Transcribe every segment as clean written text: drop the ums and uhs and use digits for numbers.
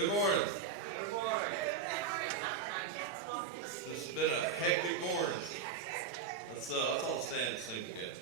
Good morning. This has been a hectic morning. Let's all stand and sing together.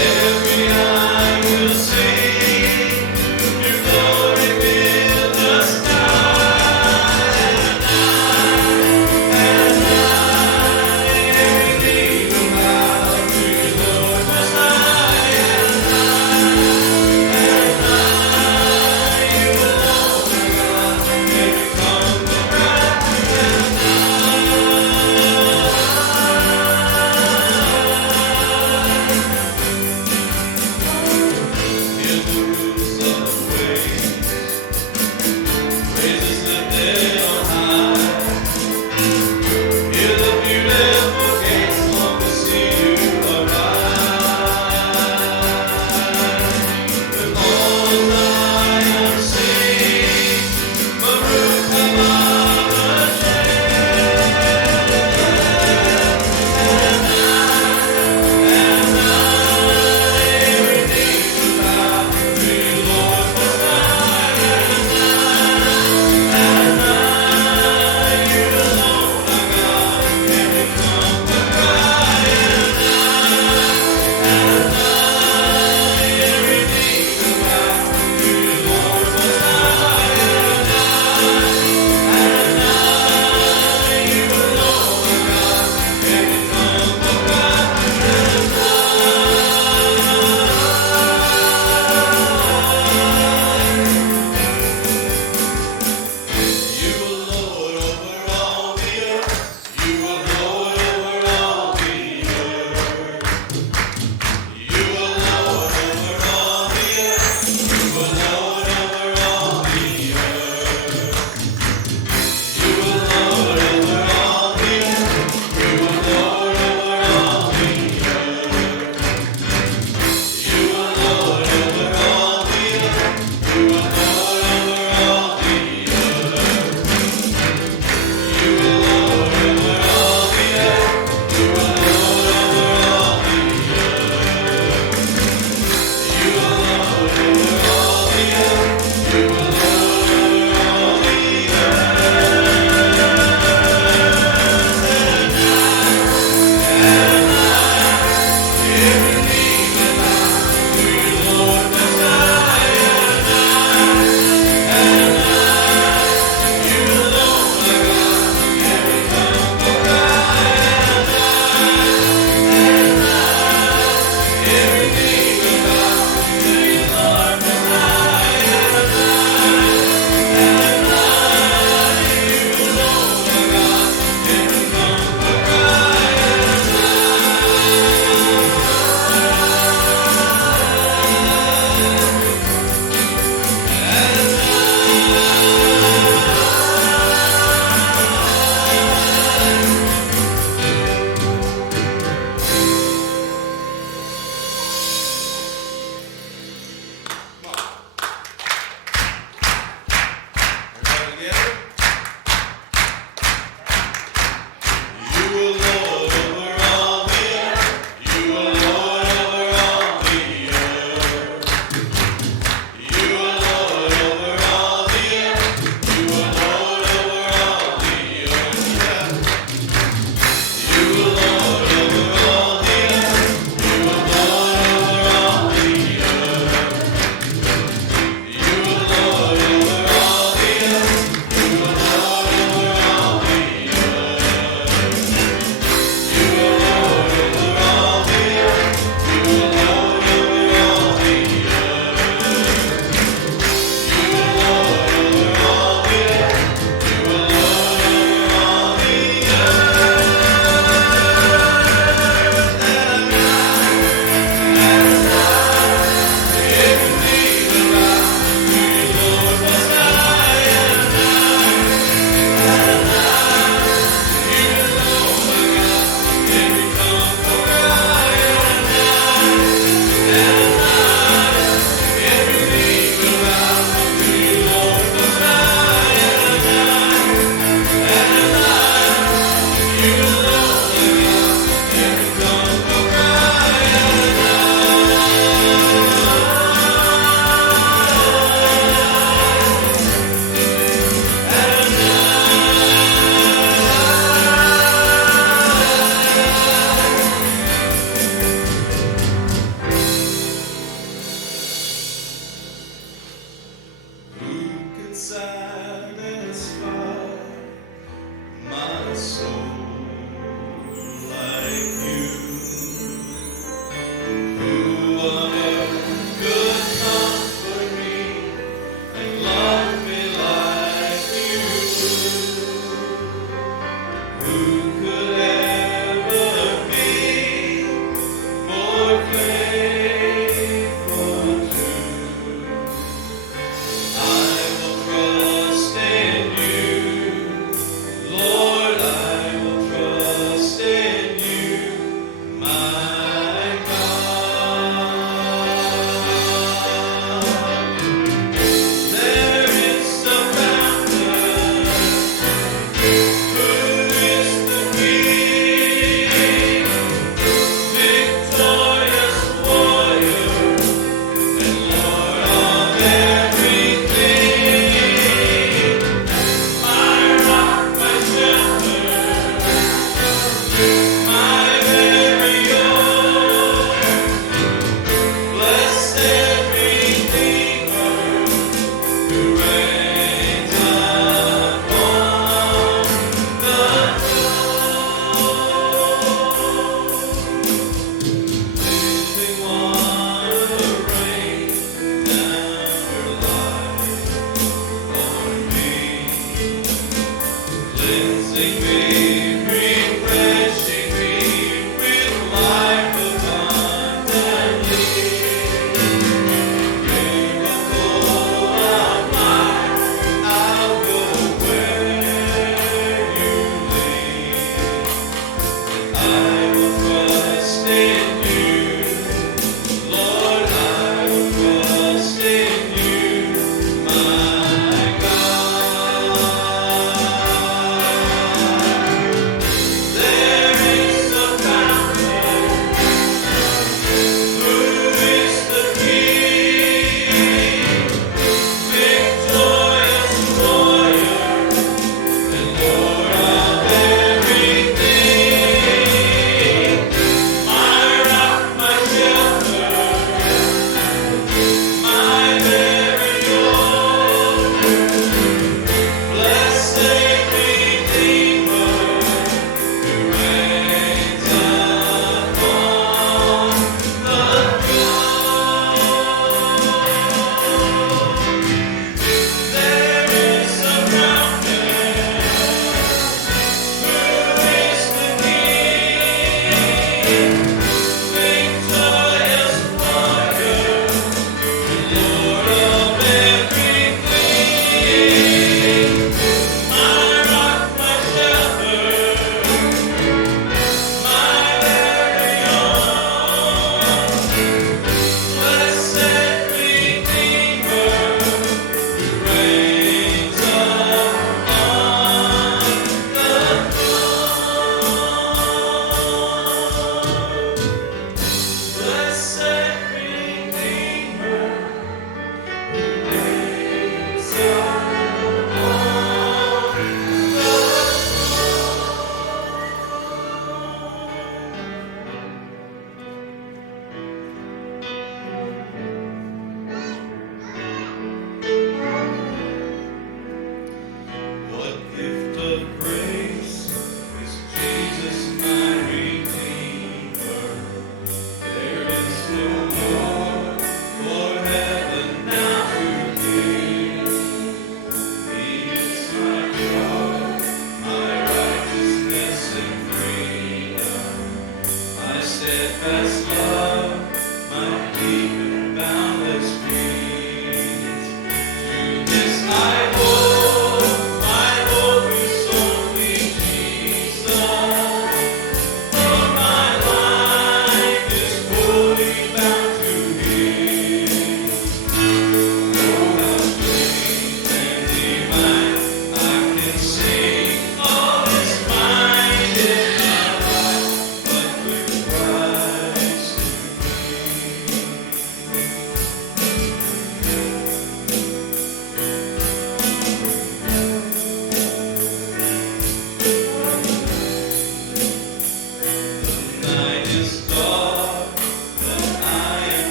Every eye will see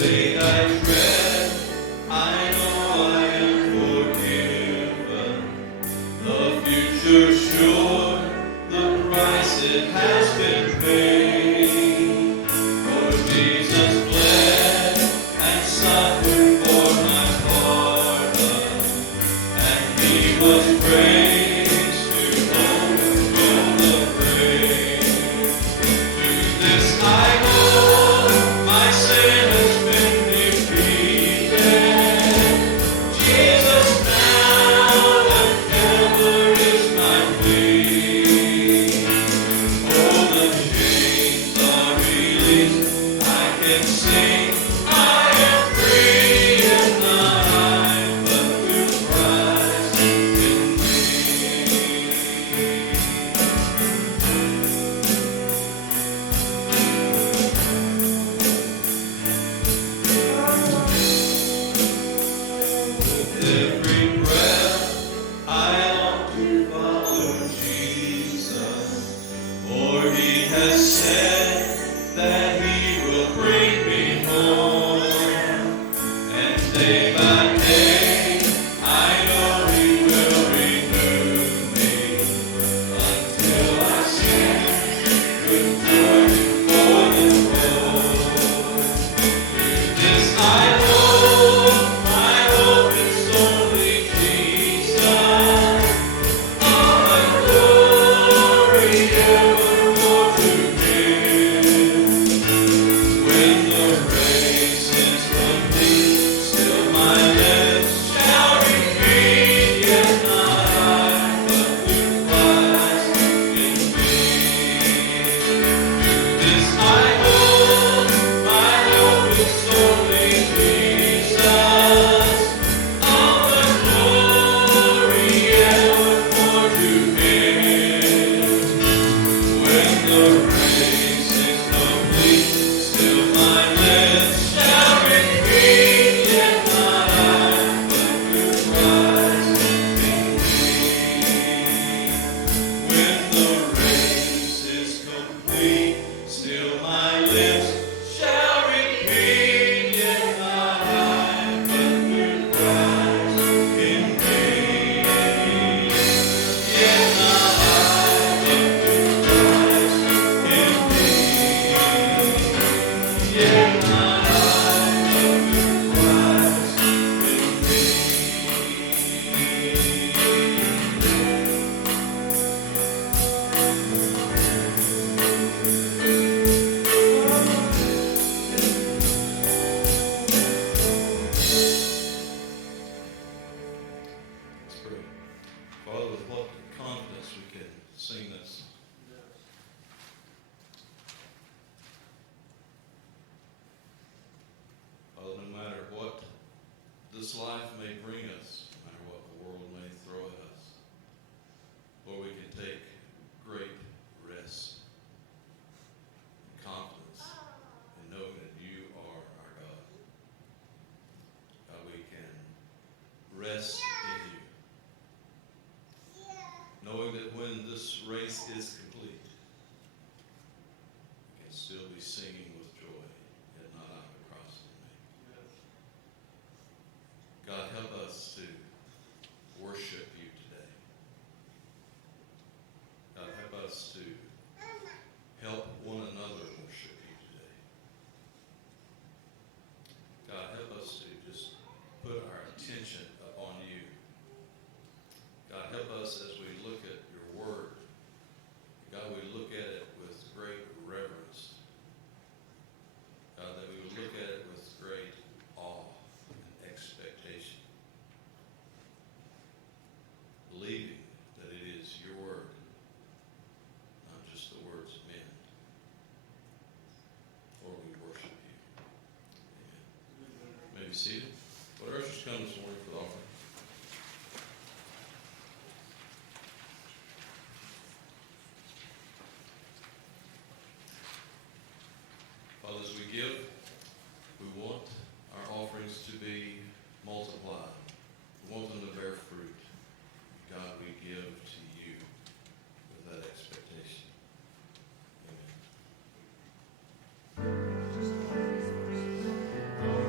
fate I tread, I know I am forgiven. The future sure, the price it has been paid. For Jesus bled and suffered for my pardon, and He was raised to overthrow the grave. To this I know my sin has been defeated. Jesus now and ever is my plea. Oh, the chains are released, I can sing, I am free, and not I, but through Christ in me. With every breath I long to follow Jesus, for He has said that He will bring me home. And day by day I know He will renew me until I sing with joy before the throne. This I know, my hope is only Jesus. All the glory evermore to Him. When the race is complete, still my lips shall repeat, yet not I, but through Christ in me. This I hold, my hope is only Jesus. All the glory evermore to Him. When the race is complete, still my lips shall repeat, yet not I, but through Christ in me. When the race is complete, still my lips shall repeat, yet not I, but through Christ in me. Yet not I, but through Christ in me. Yet not I, but through Christ in Let's pray. Father, with what confidence we can sing this. Father, no matter what this life may bring us, no matter what the world may throw at us, Lord, we can take great rest and confidence in knowing that you are our God. God, we can rest in you, knowing that when this race is complete, we can still be singing with joy, yet not I, but Christ in me. God, help us to worship you today. God, help us to help one another worship you today. God, help us to just put our attention upon you. God, help us as we look at your word. God, we look at it with great reverence. God, that we would look at it with great awe and expectation, believing that it is your word, not just the words of men. Lord, we worship you. Amen. You may be seated. Would ushers come this morning for the offering? Father, as we give, we want our offerings to be multiplied. We want them to bear fruit. God, we give to you with that expectation. Amen.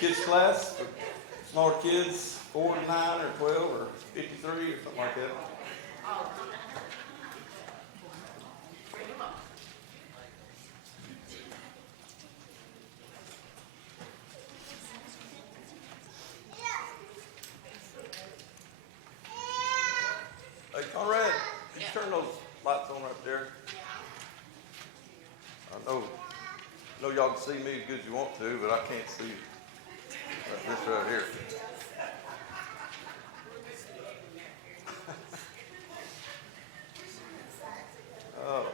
kids class, for smaller kids, 4 to 9 or 12 or 53 or something like that. Hey, Conrad, can you turn those lights on right there? I know y'all can see me as good as you want to, but I can't see this right here. Oh.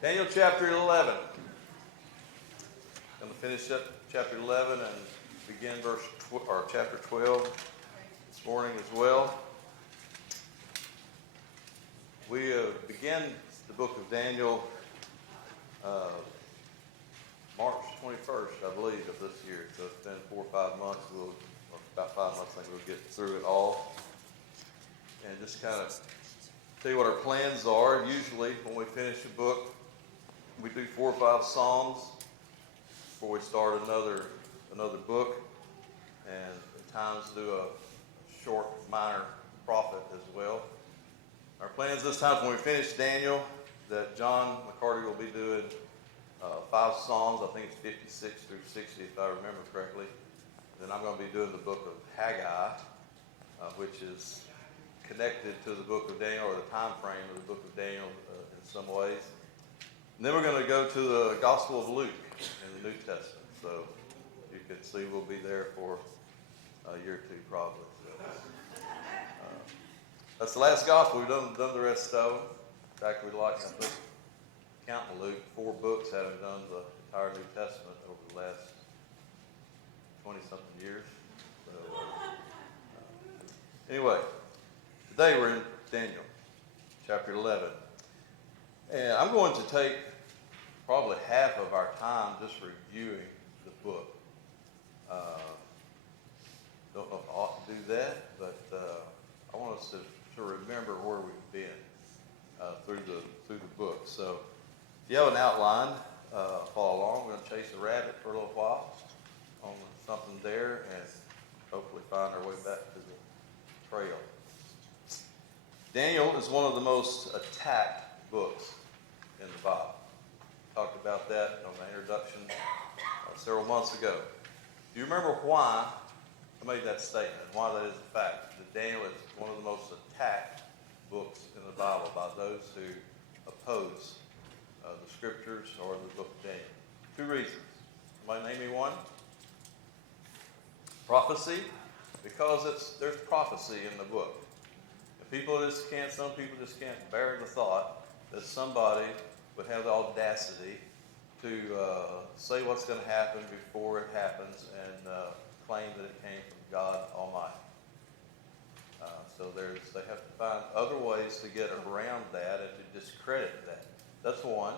Daniel chapter 11. I'm going to finish up chapter 11 and begin chapter 12 this morning as well. We began the book of Daniel March 21st, I believe, of this year. So it's been 4 or 5 months. About 5 months, I think we'll get through it all. And just kind of tell you what our plans are. Usually, when we finish a book, we do 4 or 5 Psalms before we start another book. And at times do a short, minor prophet as well. Our plans this time, when we finish Daniel, that John McCarty will be doing 5 Psalms. I think it's 56 through 60, if I remember correctly. Then I'm going to be doing the book of Haggai, which is connected to the book of Daniel, or the time frame of the book of Daniel in some ways. And then we're going to go to the Gospel of Luke in the New Testament. So you can see we'll be there for a year or two probably. So, that's the last gospel. We've done the rest of them. In fact, we'd like to put, counting Luke, 4 books having done the entire New Testament over the last 20-something years. So, anyway, today we're in Daniel, chapter 11. And I'm going to take probably half of our time just reviewing the book. Don't know if I ought to do that, but I want us to remember where we've been through the book. So if you have an outline, follow along. We're going to chase a rabbit for a little while on something there and hopefully find our way back to the trail. Daniel is one of the most attacked books in the Bible. Talked about that on the introduction several months ago. Do you remember why I made that statement, why that is a fact? That Daniel is one of the most attacked books in the Bible by those who oppose the scriptures or the book of Daniel. 2 reasons. Somebody name me one? Prophecy, because there's prophecy in the book. Some people just can't bear the thought that somebody would have the audacity to say what's going to happen before it happens and claim that it came from God Almighty. So they have to find other ways to get around that and to discredit that. That's one.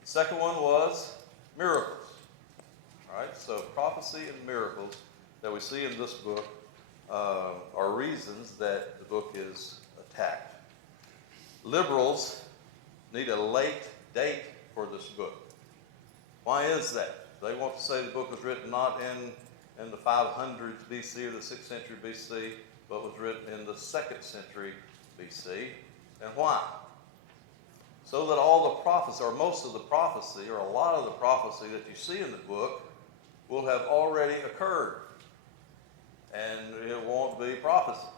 The second one was miracles. All right, so prophecy and miracles that we see in this book are reasons that the book is attacked. Liberals need a late date for this book. Why is that? They want to say the book was written not in the 500s BC or the 6th century BC, but was written in the 2nd century BC. And why? So that all the prophecy, or most of the prophecy, or a lot of the prophecy that you see in the book will have already occurred. And it won't be prophecy.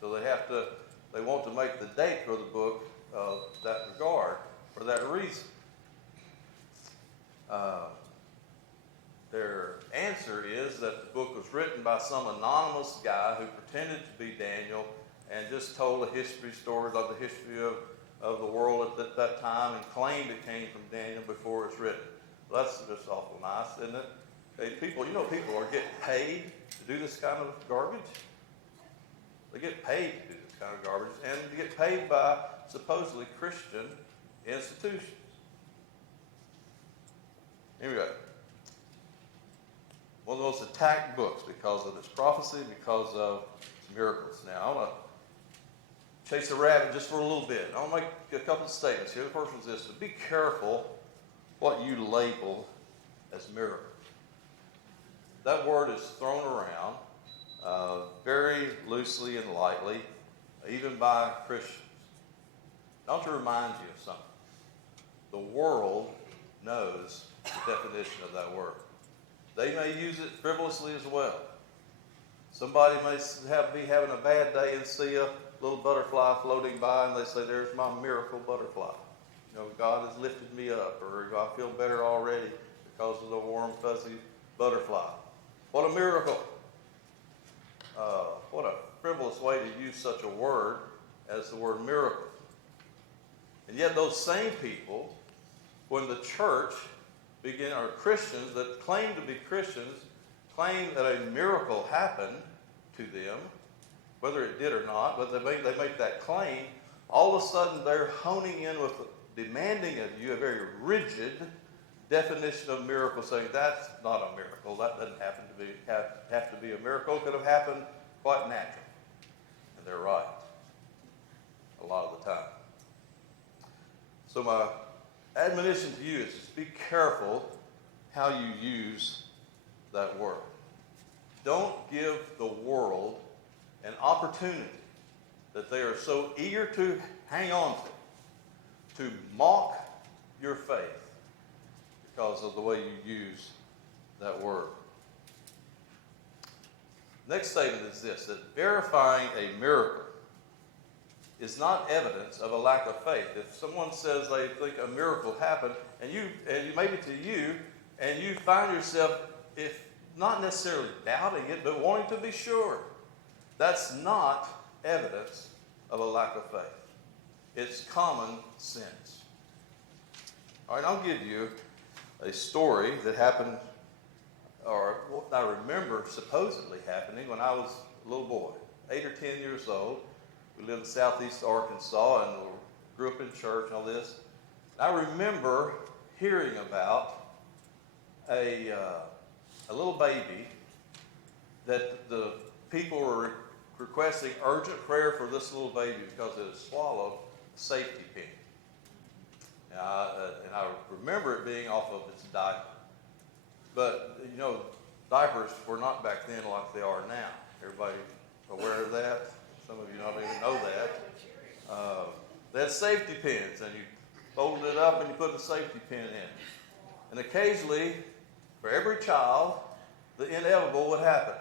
So they want to make the date for the book of that regard, for that reason. Their answer is that the book was written by some anonymous guy who pretended to be Daniel and just told a history story of the history of the world at that time and claimed it came from Daniel before it's written. Well, that's just awful nice, isn't it? People are getting paid to do this kind of garbage. They get paid to do this kind of garbage, and they get paid by supposedly Christian institutions. Anyway, one of the most attacked books because of its prophecy, because of its miracles. Now, I want to chase a rabbit just for a little bit. I want to make a couple of statements here. The first one is this: be careful what you label as miracles. that word is thrown around very loosely and lightly, even by Christians. I want to remind you of something. The world knows the definition of that word. They may use it frivolously as well. Somebody may be having a bad day and see a little butterfly floating by, and they say, "There's my miracle butterfly. You know, God has lifted me up," or "I feel better already because of the warm, fuzzy butterfly." What a miracle. What a frivolous way to use such a word as the word miracle. And yet those same people, when the church or Christians that claim to be Christians, claim that a miracle happened to them, whether it did or not, but they make that claim, all of a sudden they're honing in with demanding of you a very rigid definition of miracle, saying that's not a miracle. That doesn't have to be a miracle. It could have happened quite natural. And they're right a lot of the time. So my admonition to you is just be careful how you use that word. Don't give the world an opportunity that they are so eager to hang on to mock your faith because of the way you use that word. Next statement is this, that verifying a miracle is not evidence of a lack of faith. If someone says they think a miracle happened, and maybe to you, and you find yourself, if not necessarily doubting it, but wanting to be sure, that's not evidence of a lack of faith. It's common sense. All right, I'll give you a story that happened, or what I remember supposedly happening when I was a little boy, 8 or 10 years old. We lived in southeast Arkansas and grew up in church and all this. I remember hearing about a little baby that the people were requesting urgent prayer for this little baby because it had swallowed a safety pin. And I remember it being off of its diaper. But, you know, diapers were not back then like they are now. Everybody aware of that? Some of you don't even know that. They had safety pins, and you folded it up and you put the safety pin in. And occasionally, for every child, the inevitable would happen.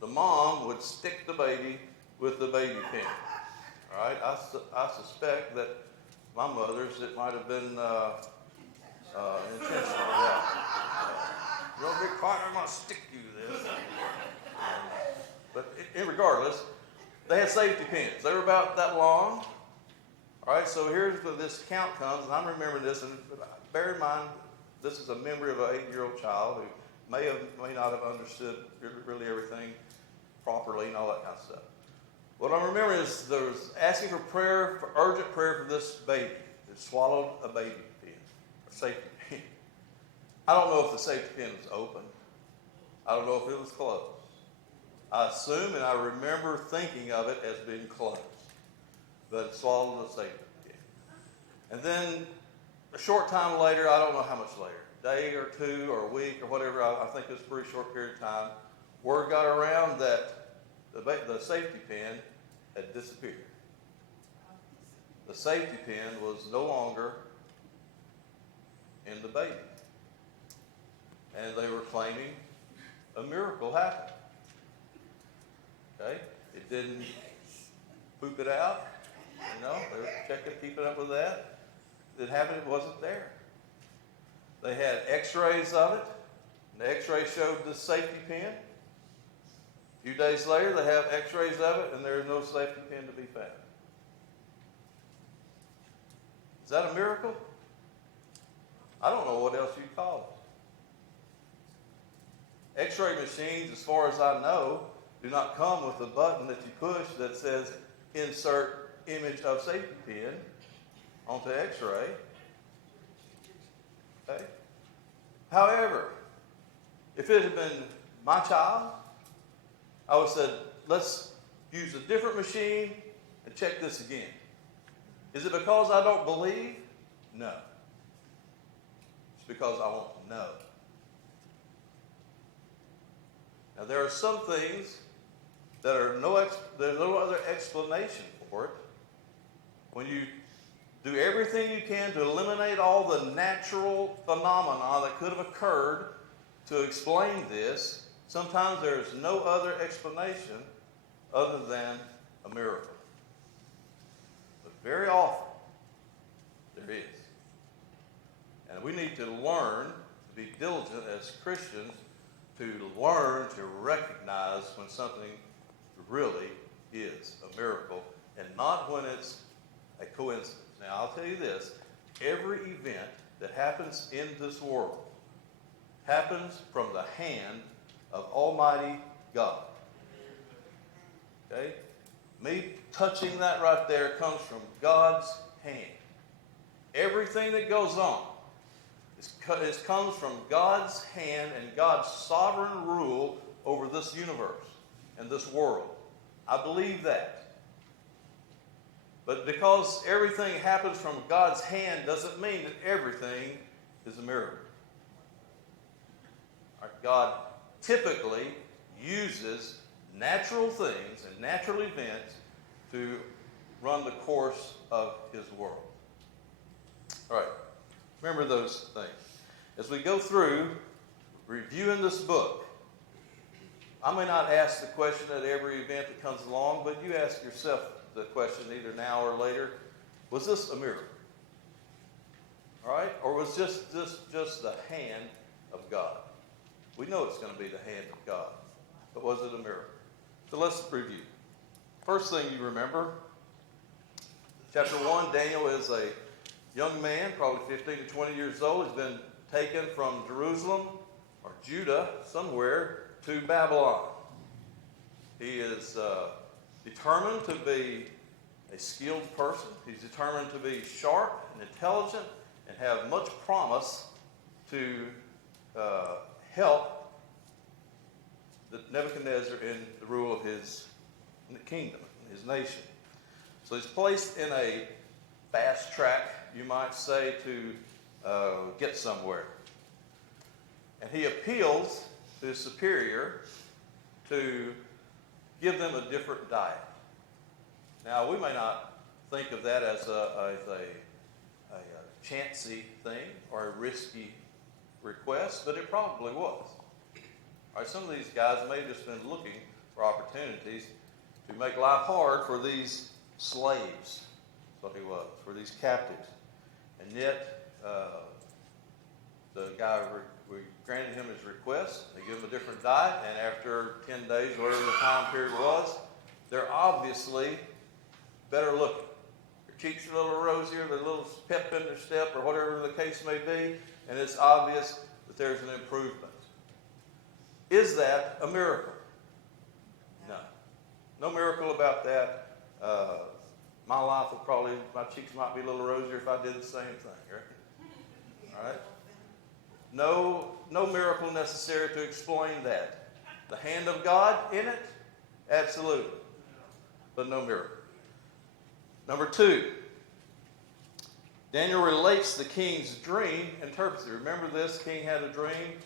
The mom would stick the baby with the baby pin. All right? I suspect that my mother's, it might have been intentional. Yeah. You don't get quiet, I'm going to stick you with this. But regardless, they had safety pins. They were about that long. All right, so here's where this count comes, and I'm remembering this, and bear in mind, this is a memory of an 8-year-old child who may not have understood really everything properly and all that kind of stuff. What I remember is there was asking for prayer, for urgent prayer for this baby that swallowed a baby pin, a safety pin. I don't know if the safety pin was open. I don't know if it was closed. I assume and I remember thinking of it as being closed, but it swallowed the safety pin. And then a short time later, I don't know how much later, a day or two or a week or whatever, I think it was a pretty short period of time, word got around that the safety pin had disappeared. The safety pin was no longer in the baby. And they were claiming a miracle happened. Okay? It didn't poop it out. You know, they were checking, keeping up with that. It happened, it wasn't there. They had x-rays of it. And the x-ray showed the safety pin. A few days later, they have x-rays of it, and there is no safety pin to be found. Is that a miracle? I don't know what else you'd call it. X-ray machines, as far as I know, do not come with a button that you push that says insert image of safety pin onto x-ray. Okay? However, if it had been my child, I would have said, let's use a different machine and check this again. Is it because I don't believe? No. It's because I want to know. Now, there are some things that there's no other explanation for it. When you do everything you can to eliminate all the natural phenomena that could have occurred to explain this, sometimes there's no other explanation other than a miracle. But very often, there is. And we need to learn to be diligent as Christians to learn to recognize when something really is a miracle and not when it's a coincidence. Now, I'll tell you this. Every event that happens in this world happens from the hand of Almighty God. Okay? Me touching that right there comes from God's hand. Everything that goes on comes from God's hand and God's sovereign rule over this universe and this world. I believe that. But because everything happens from God's hand doesn't mean that everything is a miracle. God typically uses natural things and natural events to run the course of his world. All right. Remember those things. As we go through reviewing this book, I may not ask the question at every event that comes along, but you ask yourself the question either now or later, was this a miracle? All right? Or was this just the hand of God? We know it's going to be the hand of God, but was it a miracle? So let's review. First thing you remember, chapter 1, Daniel is a young man, probably 15 to 20 years old. He's been taken from Jerusalem or Judah, somewhere, to Babylon. He is determined to be a skilled person. He's determined to be sharp and intelligent and have much promise to help Nebuchadnezzar in the rule of his kingdom, his nation. So he's placed in a fast track, you might say, to get somewhere. And he appeals to his superior to give them a different diet. Now, we may not think of that as a chancy thing or a risky request, but it probably was. All right, some of these guys may have just been looking for opportunities to make life hard for these slaves. That's what he was, for these captives. And yet, the guy we granted him his request. They give him a different diet, and after 10 days, whatever the time period was, they're obviously better looking. Their cheeks are a little rosier, they're a little pep in their step, or whatever the case may be, and it's obvious that there's an improvement. Is that a miracle? No. No miracle about that. My life would probably, my cheeks might be a little rosier if I did the same thing, right? All right? No miracle necessary to explain that. The hand of God in it? Absolutely. But no miracle. Number 2, Daniel relates the king's dream, interprets it. Remember this? King had a dream,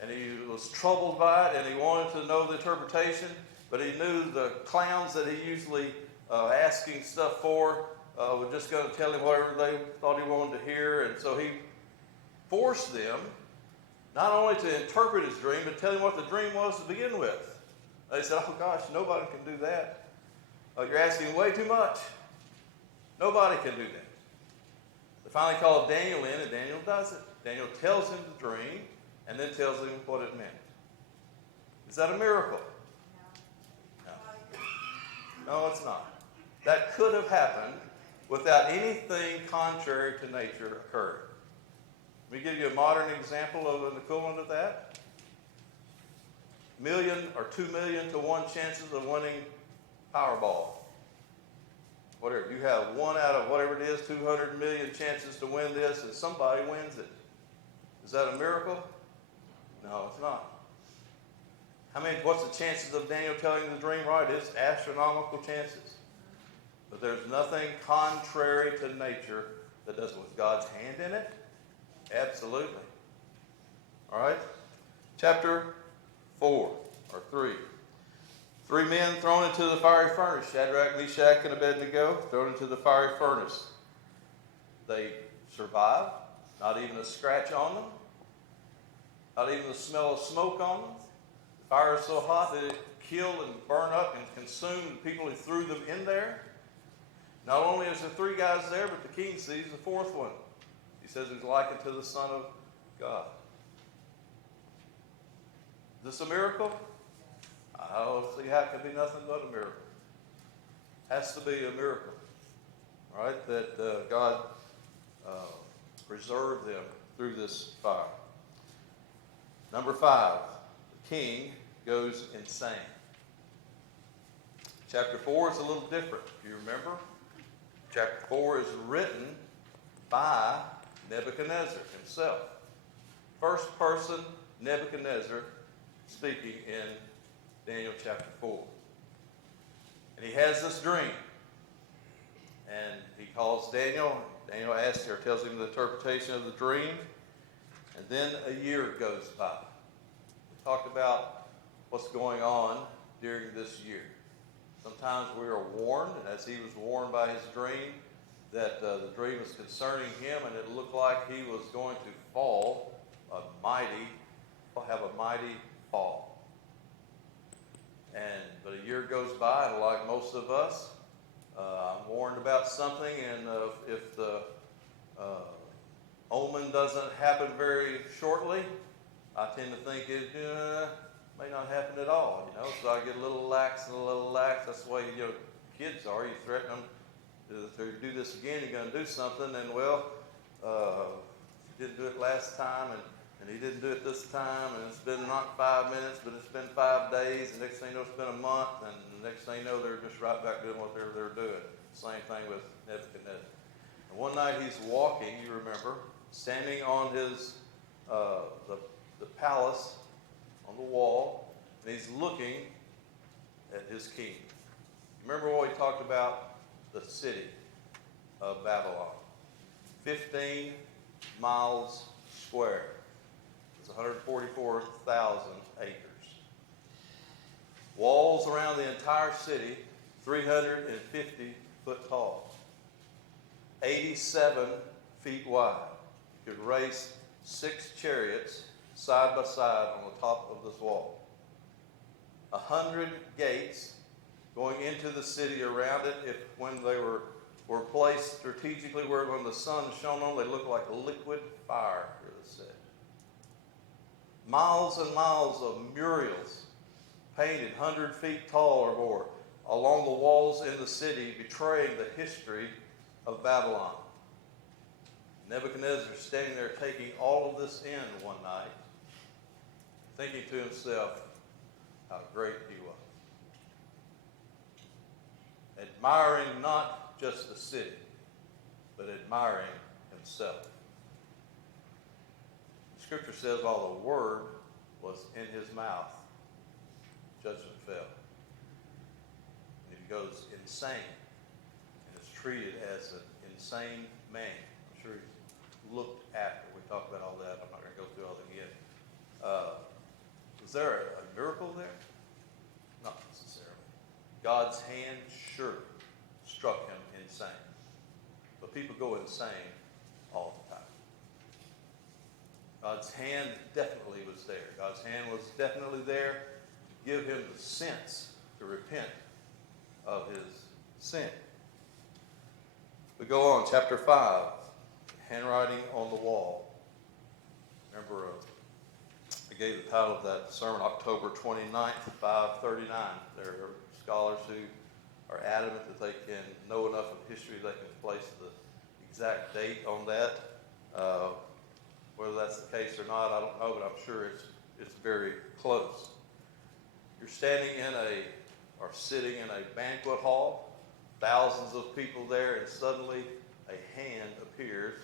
and he was troubled by it, and he wanted to know the interpretation, but he knew the clowns that he usually asking stuff for were just going to tell him whatever they thought he wanted to hear, and so he forced them not only to interpret his dream, but tell him what the dream was to begin with. They said, oh gosh, nobody can do that. You're asking way too much. Nobody can do that. They finally called Daniel in, and Daniel does it. Daniel tells him the dream, and then tells him what it meant. Is that a miracle? No. No, it's not. That could have happened without anything contrary to nature occurring. Let me give you a modern example of an equivalent of that. 1 million or 2 million to 1 chances of winning Powerball. Whatever. You have 1 out of whatever it is, 200 million chances to win this, and somebody wins it. Is that a miracle? No, it's not. What's the chances of Daniel telling the dream right? It's astronomical chances. But there's nothing contrary to nature that does with God's hand in it. Absolutely. All right? Chapter 4. or three. Three men thrown into the fiery furnace, Shadrach, Meshach, and Abednego, thrown into the fiery furnace. They survived, not even a scratch on them, not even the smell of smoke on them. The fire is so hot that it killed and burned up and consumed the people who threw them in there. Not only is there three guys there, but the king sees the fourth one. He says he's likened to the Son of God. Is this a miracle? I don't see how it can be nothing but a miracle. Has to be a miracle, right? That God preserved them through this fire. Number 5, the king goes insane. Chapter 4 is a little different, if you remember. Chapter 4 is written by Nebuchadnezzar himself. First person Nebuchadnezzar speaking in Daniel chapter 4. And he has this dream. And he calls Daniel. Daniel asks or tells him the interpretation of the dream. And then a year goes by. We talked about what's going on during this year. Sometimes we are warned, and as he was warned by his dream, that the dream was concerning him, and it looked like he was going to fall, have a mighty fall. But a year goes by, and like most of us, I'm warned about something, and if the omen doesn't happen very shortly, I tend to think it may not happen at all, so I get a little lax and a little lax. That's the way, kids are. You threaten them to do this again, you're going to do something, and he didn't do it last time, and he didn't do it this time, and it's been not 5 minutes, but it's been 5 days, and next thing you know, it's been a month, and the next thing you know, they're just right back doing what they're doing. Same thing with Nebuchadnezzar. And one night he's walking, you remember, standing on his the palace on the wall, and he's looking at his king. Remember what we talked about? The city of Babylon. 15 miles square. It's 144,000 acres. Walls around the entire city, 350 foot tall. 87 feet wide. You could race 6 chariots side by side on the top of this wall. 100 gates going into the city around it. When they were placed strategically, where when the sun shone on, they looked like liquid fire, here it said. Miles and miles of murals painted 100 feet tall or more along the walls in the city, betraying the history of Babylon. Nebuchadnezzar standing there taking all of this in one night, thinking to himself how great he was. Admiring not just the city, but admiring himself. The scripture says while the word was in his mouth, judgment fell. And he goes insane and is treated as an insane man. I'm sure he's looked after. We talked about all that. I'm not going to go through all that again. Was there a miracle there? Not necessarily. God's hand sure struck him insane. But people go insane all the time. God's hand definitely was there. God's hand was definitely there to give him the sense to repent of his sin. We go on, chapter 5, handwriting on the wall. Remember, I gave the title of that sermon, October 29th, 539. There are scholars who are adamant that they can know enough of history they can place the exact date on that. Whether that's the case or not, I don't know, but I'm sure it's very close. You're standing sitting in a banquet hall, thousands of people there, and suddenly a hand appears,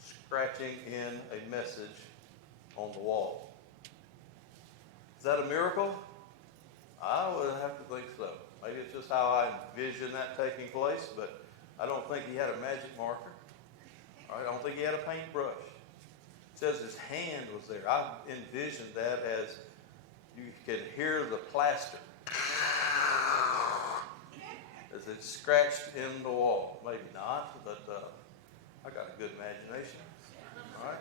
scratching in a message on the wall. Is that a miracle? I would have to think so. Maybe it's just how I envision that taking place, but I don't think he had a magic marker. All right, I don't think he had a paintbrush. It says his hand was there. I envisioned that as You can hear the plaster as it's scratched in the wall. Maybe not, but I got a good imagination. All right?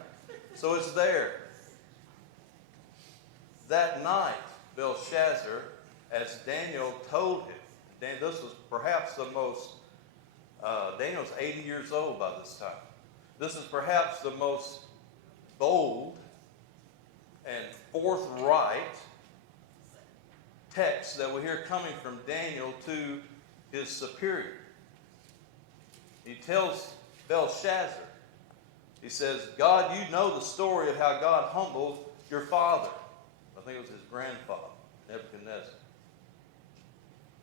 So it's there. That night, Belshazzar, as Daniel told him, this was perhaps the most, Daniel's 80 years old by this time. This is perhaps the most bold and forthright text that we hear coming from Daniel to his superior. He tells Belshazzar, he says, God, you know the story of how God humbled your father. I think it was his grandfather, Nebuchadnezzar.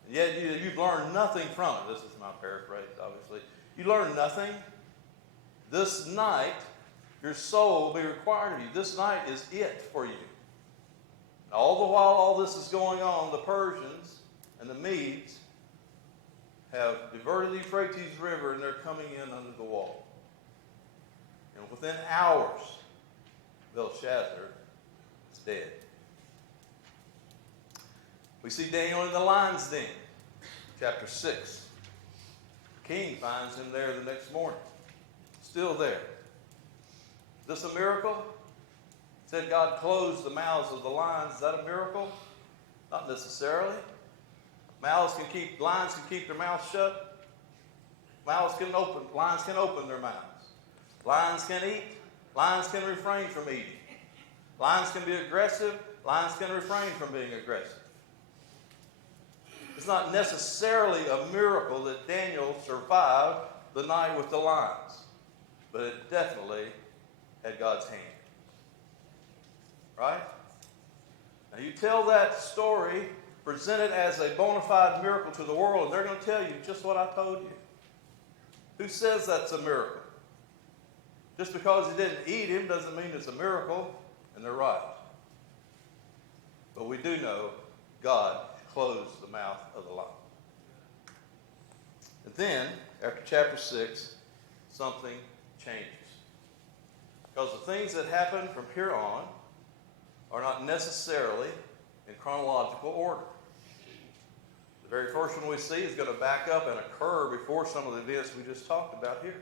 And yet you've learned nothing from it. This is my paraphrase, obviously. You learned nothing. This night, your soul will be required of you. This night is it for you. And all the while all this is going on, the Persians and the Medes have diverted the Euphrates River, and they're coming in under the wall. And within hours, Belshazzar is dead. We see Daniel in the lion's den, chapter 6. The king finds him there the next morning, still there. Is this a miracle? It said God closed the mouths of the lions. Is that a miracle? Not necessarily. Lions can keep their mouths shut. Lions can open their mouths. Lions can eat. Lions can refrain from eating. Lions can be aggressive. Lions can refrain from being aggressive. It's not necessarily a miracle that Daniel survived the night with the lions, but it definitely had God's hand. Right? Now you tell that story, present it as a bona fide miracle to the world, and they're going to tell you just what I told you. Who says that's a miracle? Just because he didn't eat him doesn't mean it's a miracle, and they're right. But we do know God closed the mouth of the lion. And then, after chapter 6, something changes. Because the things that happen from here on are not necessarily in chronological order. The very first one we see is going to back up and occur before some of the events we just talked about here.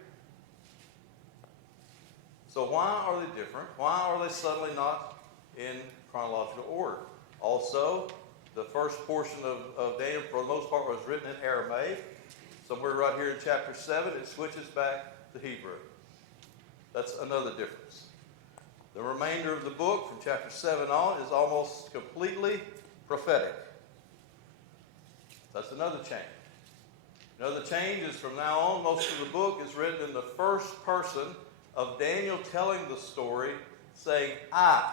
So why are they different? Why are they suddenly not in chronological order? Also, the first portion of Daniel, for the most part, was written in Aramaic. Somewhere right here in chapter 7, it switches back to Hebrew. That's another difference. The remainder of the book, from chapter 7 on, is almost completely prophetic. That's another change. Another change is from now on, most of the book is written in the first person of Daniel telling the story, saying, I,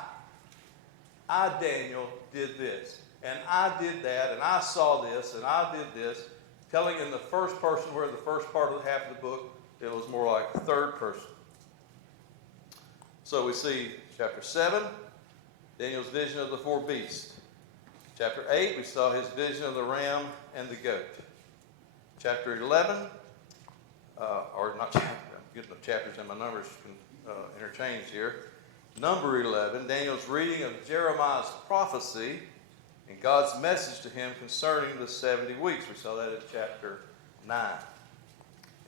Daniel, did this, and I did that, and I saw this, and I did this, telling in the first person, where the first part of half of the book, it was more like third person. So we see chapter 7, Daniel's vision of the four beasts. Chapter 8, we saw his vision of the ram and the goat. Chapter 11, or not chapter, I'm getting the chapters and my numbers interchanged here. Number 11, Daniel's reading of Jeremiah's prophecy and God's message to him concerning the 70 weeks. We saw that in chapter 9.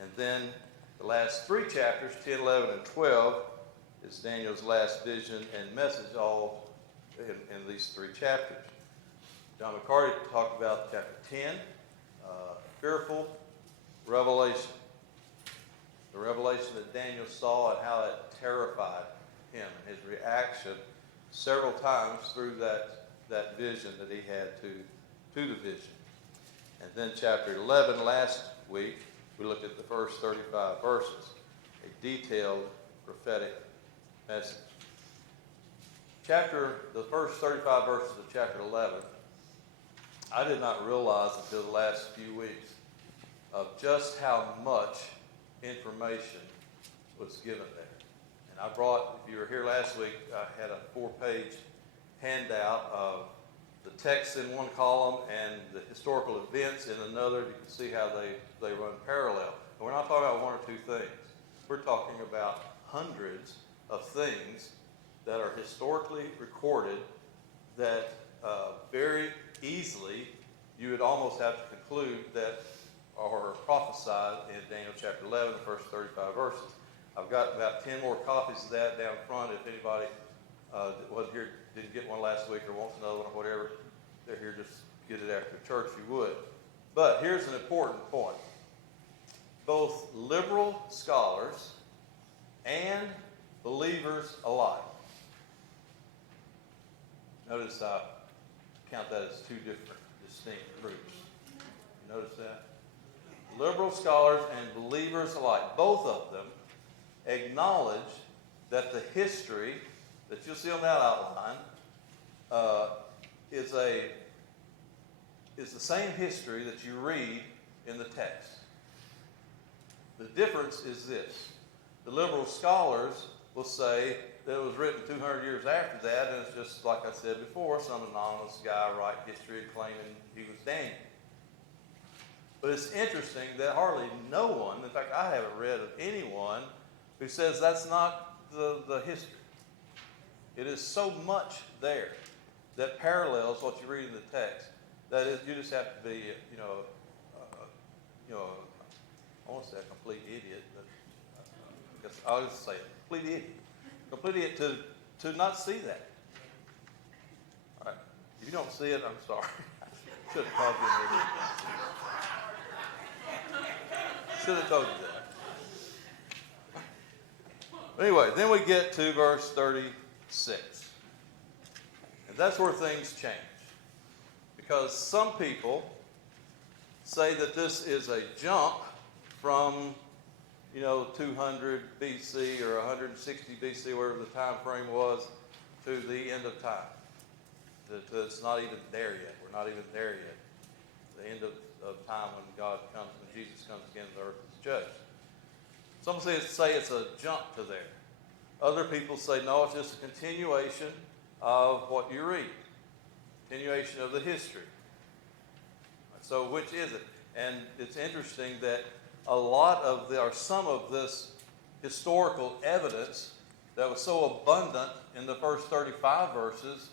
And then the last three chapters, 10, 11, and 12, is Daniel's last vision and message, all in these three chapters. John McCarty talked about chapter 10, fearful revelation. The revelation that Daniel saw and how it terrified him, and his reaction several times through that vision that he had to the vision. And then chapter 11, last week, we looked at the first 35 verses, a detailed prophetic message. The first 35 verses of chapter 11, I did not realize until the last few weeks of just how much information was given there. And I brought, if you were here last week, I had a 4-page handout of the text in one column and the historical events in another. You can see how they run parallel. And we're not talking about one or two things. We're talking about hundreds of things that are historically recorded that very easily you would almost have to conclude that are prophesied in Daniel chapter 11, the first 35 verses. I've got about 10 more copies of that down front. If anybody wasn't here, didn't get one last week, or wants another one, or whatever, they're here, just get it after church, you would. But here's an important point. Both liberal scholars and believers alike. Notice I count that as two different distinct groups. You notice that? Liberal scholars and believers alike, both of them acknowledge that the history that you'll see on that outline is the same history that you read in the text. The difference is this. The liberal scholars will say that it was written 200 years after that, and it's just, like I said before, some anonymous guy write history claiming he was Daniel. But it's interesting that hardly no one, in fact, I haven't read of anyone who says that's not the history. It is so much there that parallels what you read in the text that you just have to be, I won't say a complete idiot, but I guess I'll just say a complete idiot to not see that. All right. If you don't see it, I'm sorry. I should have called you an idiot. Should have told you that. Anyway, then we get to verse 36. And that's where things change. Because some people say that this is a jump from, 200 BC or 160 BC, wherever the time frame was, to the end of time. That it's not even there yet. We're not even there yet. The end of time when God comes, when Jesus comes again to the earth as judge. Some say it's a jump to there. Other people say, no, it's just a continuation of what you read. Continuation of the history. So which is it? And it's interesting that some of this historical evidence that was so abundant in the first 35 verses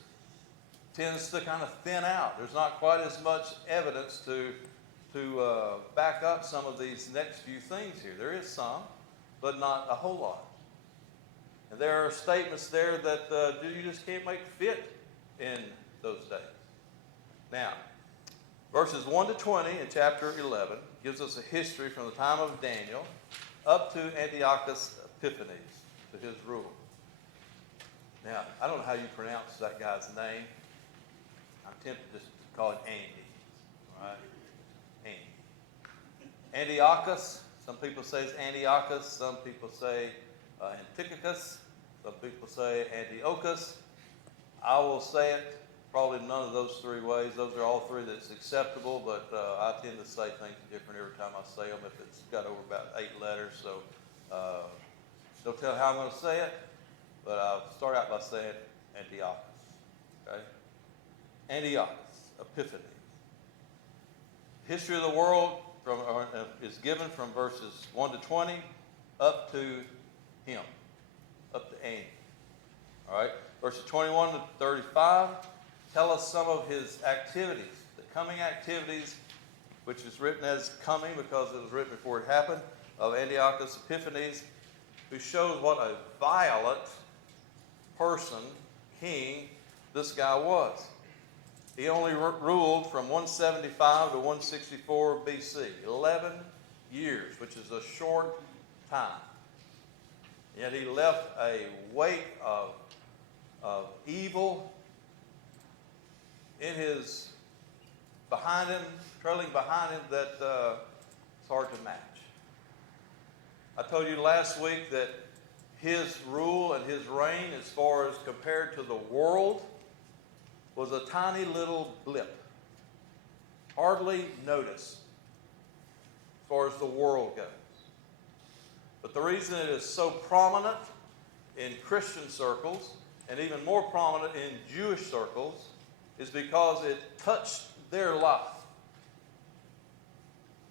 tends to kind of thin out. There's not quite as much evidence to back up some of these next few things here. There is some, but not a whole lot. And there are statements there that you just can't make fit in those days. Now, verses 1 to 20 in chapter 11 gives us a history from the time of Daniel up to Antiochus Epiphanes, to his rule. Now, I don't know how you pronounce that guy's name. I'm tempted just to call it Andy. All right? Andy. Antiochus, some people say it's Antiochus, some people say Antiochus, some people say Antiochus. I will say it probably none of those three ways. Those are all three that's acceptable, but I tend to say things different every time I say them if it's got over about 8 letters. So don't tell how I'm going to say it, but I'll start out by saying Antiochus. Okay? Antiochus, Epiphanes. History of the world is given from verses 1 to 20 up to him, up to Andy. All right? Verses 21 to 35 tell us some of his activities, the coming activities, which is written as coming because it was written before it happened, of Antiochus Epiphanes, who shows what a violent person, king, this guy was. He only ruled from 175 to 164 BC, 11 years, which is a short time. Yet he left a weight of evil trailing behind him that it's hard to match. I told you last week that his rule and his reign, as far as compared to the world, was a tiny little blip. Hardly noticed as far as the world goes. But the reason it is so prominent in Christian circles, and even more prominent in Jewish circles, is because it touched their life.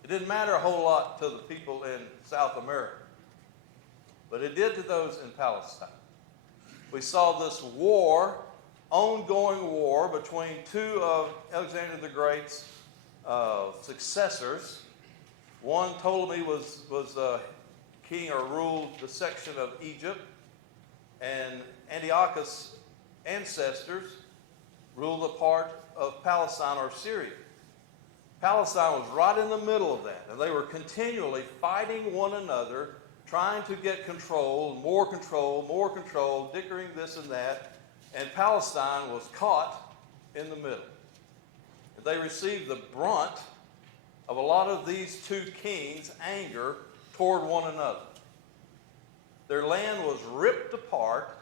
It didn't matter a whole lot to the people in South America, but it did to those in Palestine. We saw this war ongoing war between two of Alexander the Great's successors. One Ptolemy was king or ruled the section of Egypt, and Antiochus' ancestors ruled a part of Palestine or Syria. Palestine was right in the middle of that, and they were continually fighting one another, trying to get control, more control, dickering this and that, and Palestine was caught in the middle. And they received the brunt of a lot of these two kings' anger toward one another. Their land was ripped apart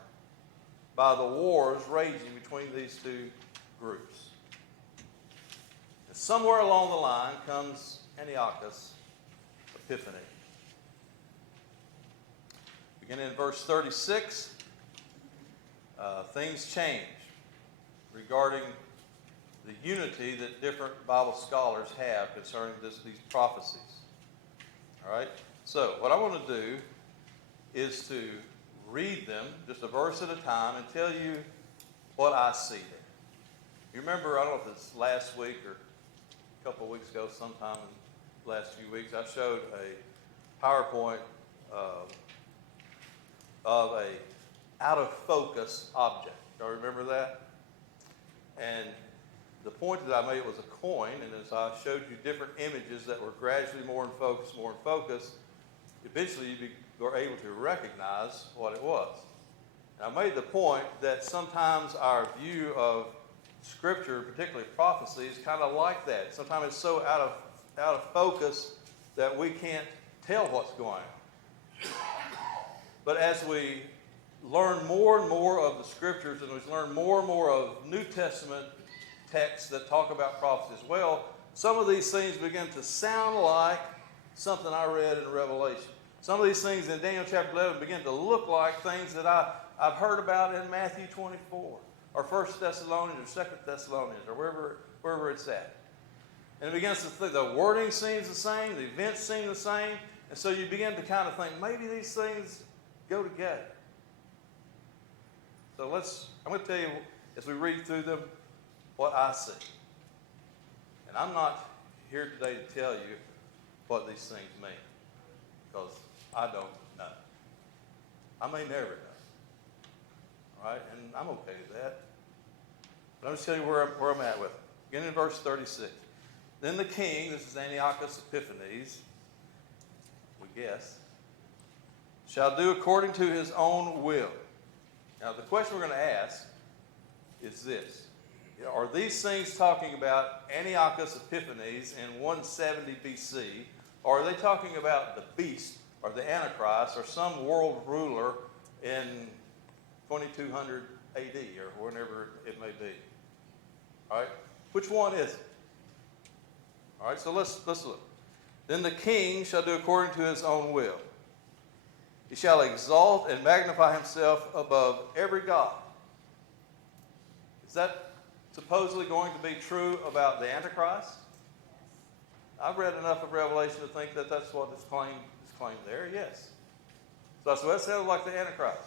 by the wars raging between these two groups. And somewhere along the line comes Antiochus' Epiphany. Beginning in verse 36, things change regarding the unity that different Bible scholars have concerning these prophecies. All right? So, what I want to do is to read them just a verse at a time and tell you what I see there. You remember, I don't know if it's last week or a couple of weeks ago, sometime in the last few weeks, I showed a PowerPoint of a out-of-focus object. Do you remember that? And the point that I made was a coin, and as I showed you different images that were gradually more in focus, eventually you were able to recognize what it was. And I made the point that sometimes our view of Scripture, particularly prophecy, is kind of like that. Sometimes it's so out of focus that we can't tell what's going on. But as we learn more and more of the Scriptures, and we learn more and more of New Testament texts that talk about prophecy as well, some of these things begin to sound like something I read in Revelation. Some of these things in Daniel chapter 11 begin to look like things that I've heard about in Matthew 24, or 1 Thessalonians, or 2 Thessalonians, or wherever it's at. And it begins to think, the wording seems the same, the events seem the same, and so you begin to kind of think, maybe these things go together. So I'm going to tell you, as we read through them, what I see. And I'm not here today to tell you what these things mean, because I don't know. I may never know. All right? And I'm okay with that. But I'm just telling you where I'm at with it. Beginning in verse 36. Then the king, this is Antiochus Epiphanes, we guess, shall do according to his own will. Now, the question we're going to ask is this. Are these things talking about Antiochus Epiphanes in 170 BC, or are they talking about the beast, or the Antichrist, or some world ruler in 2200 AD, or whenever it may be? All right? Which one is it? All right, so let's look. Then the king shall do according to his own will. He shall exalt and magnify himself above every god. Is that supposedly going to be true about the Antichrist? I've read enough of Revelation to think that that's what is claimed there, yes. So that sounds like the Antichrist.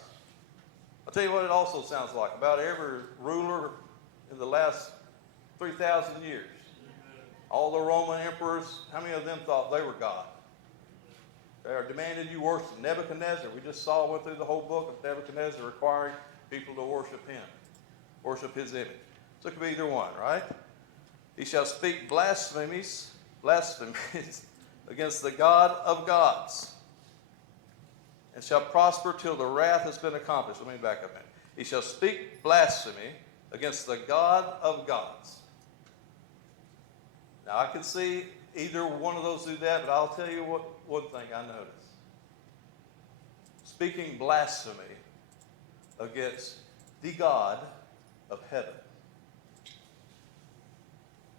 I'll tell you what it also sounds like. About every ruler in the last 3,000 years. All the Roman emperors, how many of them thought they were God? They are demanding you worship Nebuchadnezzar. We just went through the whole book of Nebuchadnezzar requiring people to worship him, worship his image. So it could be either one, right? He shall speak blasphemies against the God of gods, and shall prosper till the wrath has been accomplished. Let me back up a minute. He shall speak blasphemy against the God of gods. Now, I can see either one of those do that, but I'll tell you one thing I noticed. Speaking blasphemy against the God of heaven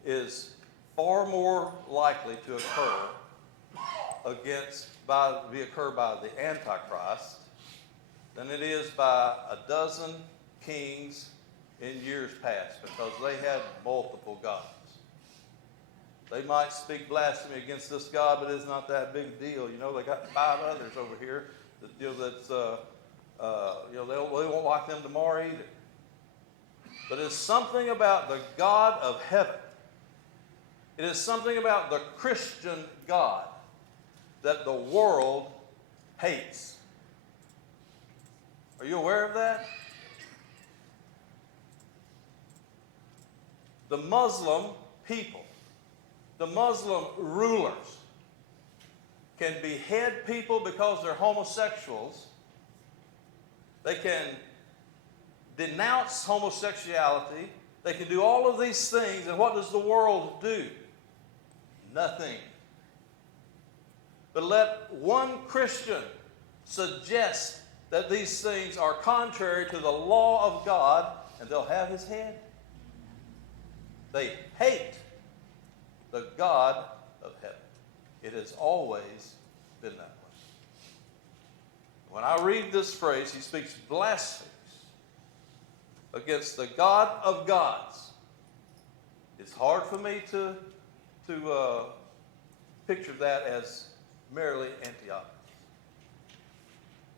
is far more likely to occur by the Antichrist than it is by a dozen kings in years past, because they had multiple gods. They might speak blasphemy against this God, but it's not that big a deal. You know, they got 5 others over here that they won't like them tomorrow either. but it's something about the God of heaven. It is something about the Christian God that the world hates. Are you aware of that? The Muslim people, the Muslim rulers, can behead people because they're homosexuals. They can denounce homosexuality. They can do all of these things. And what does the world do? Nothing. But let one Christian suggest that these things are contrary to the law of God, and they'll have his head. They hate the God of heaven. It has always been that way. When I read this phrase, he speaks blasphemies against the God of gods. It's hard for me to picture that as merely Antiochus.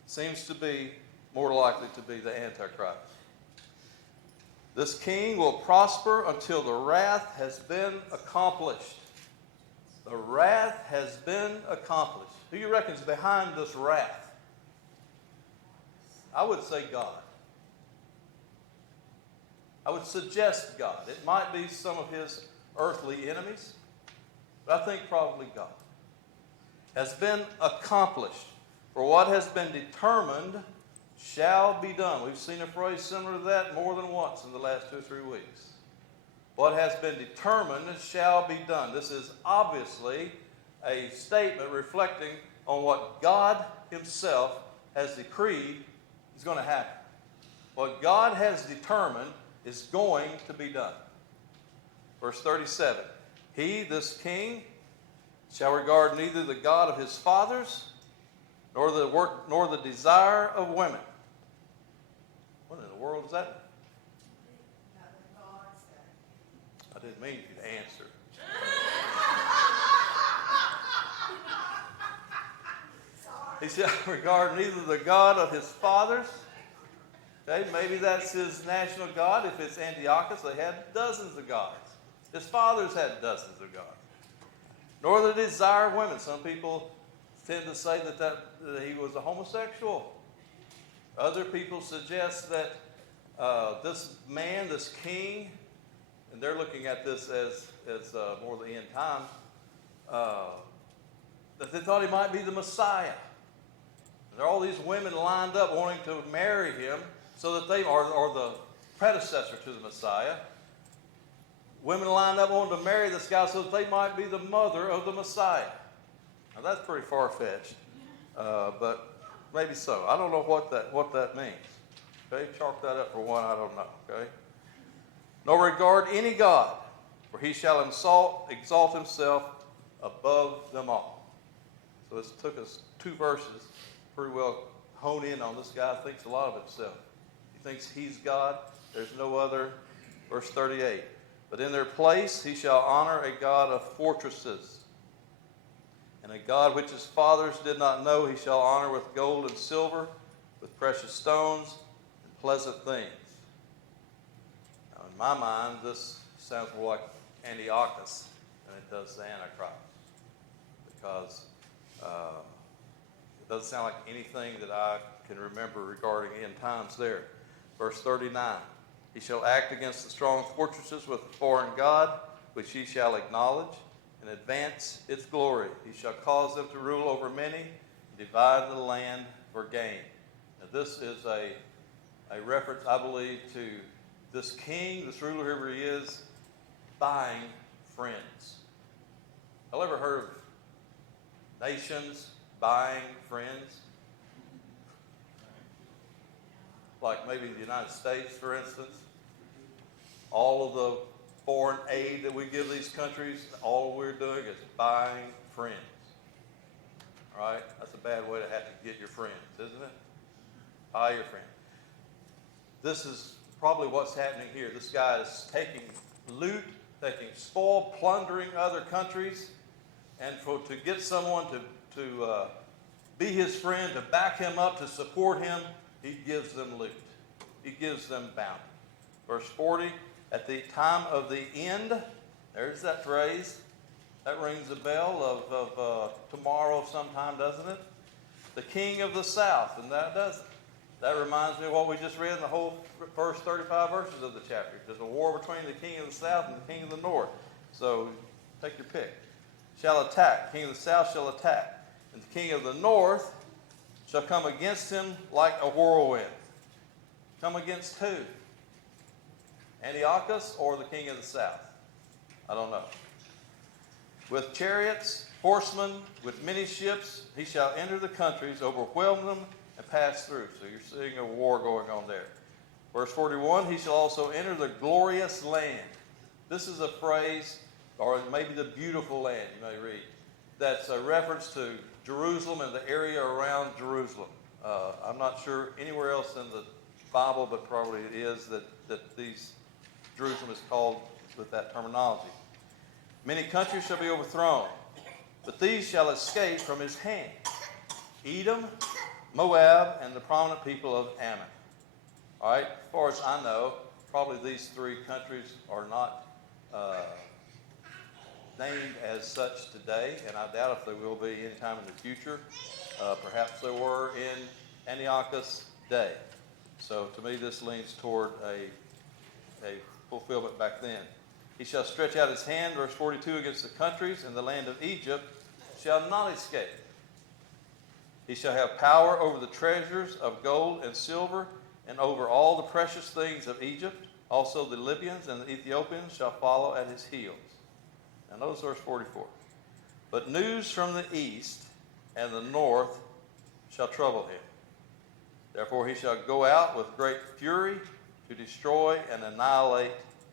Seems to be more likely to be the Antichrist. This king will prosper until the wrath has been accomplished. The wrath has been accomplished. Who do you reckon is behind this wrath? I would say God. I would suggest God. It might be some of his earthly enemies, but I think probably God. Has been accomplished. For what has been determined shall be done. We've seen a phrase similar to that more than once in the last 2 or 3 weeks. What has been determined shall be done. This is obviously a statement reflecting on what God himself has decreed is going to happen. What God has determined is going to be done. Verse 37. He, this king, shall regard neither the God of his fathers nor the desire of women. What in the world is that? I didn't mean you to answer. He shall regard neither the God of his fathers. Okay, maybe that's his national god. If it's Antiochus, they had dozens of gods. His fathers had dozens of gods. Nor the desire of women. Some people tend to say that he was a homosexual. Other people suggest that this man, this king, and they're looking at this as more the end time, that they thought he might be the Messiah. There are all these women lined up wanting to marry him so that they are the predecessor to the Messiah. Women lined up wanting to marry this guy so that they might be the mother of the Messiah. Now that's pretty far-fetched, but maybe so. I don't know what that means. Okay, chalk that up for one. I don't know. Okay. Nor regard any god, for he shall exalt himself above them all. So this took us 2 verses, pretty well hone in on this guy. Thinks a lot of himself. He thinks he's God. There's no other. Verse 38. But in their place he shall honor a God of fortresses, and a God which his fathers did not know he shall honor with gold and silver, with precious stones and pleasant things. Now in my mind, this sounds more like Antiochus than it does the Antichrist, because it doesn't sound like anything that I can remember regarding end times there. Verse 39. He shall act against the strong fortresses with a foreign god, which he shall acknowledge, and advance its glory. He shall cause them to rule over many, and divide the land for gain. Now this is a reference, I believe, to this king, this ruler, whoever he is, buying friends. Y'all ever heard of nations buying friends? Like maybe the United States, for instance. All of the foreign aid that we give these countries, all we're doing is buying friends. All right? That's a bad way to have to get your friends, isn't it? Buy your friends. This is probably what's happening here. This guy is taking loot, taking spoil, plundering other countries, and to get someone to be his friend, to back him up, to support him, he gives them loot. He gives them bounty. Verse 40, at the time of the end, there's that phrase. That rings a bell of tomorrow sometime, doesn't it? The king of the south, and that doesn't. That reminds me of what we just read in the whole first 35 verses of the chapter. There's a war between the king of the south and the king of the north. So take your pick. Shall attack. King of the south shall attack. And the king of the north shall come against him like a whirlwind. Come against who? Antiochus or the king of the south? I don't know. With chariots, horsemen, with many ships, he shall enter the countries, overwhelm them, and pass through. So you're seeing a war going on there. Verse 41, he shall also enter the glorious land. This is a phrase, or maybe the beautiful land, you may read. That's a reference to Jerusalem and the area around Jerusalem. I'm not sure anywhere else in the Bible, but probably it is, that Jerusalem is called with that terminology. Many countries shall be overthrown, but these shall escape from his hand. Edom, Moab, and the prominent people of Ammon. All right, as far as I know, probably these three countries are not named as such today, and I doubt if they will be anytime in the future. Perhaps they were in Antiochus' day. So to me, this leans toward a fulfillment back then. He shall stretch out his hand, verse 42, against the countries, and the land of Egypt shall not escape. He shall have power over the treasures of gold and silver, and over all the precious things of Egypt. Also the Libyans and the Ethiopians shall follow at his heels. Now notice verse 44. But news from the east and the north shall trouble him. Therefore he shall go out with great fury to destroy and annihilate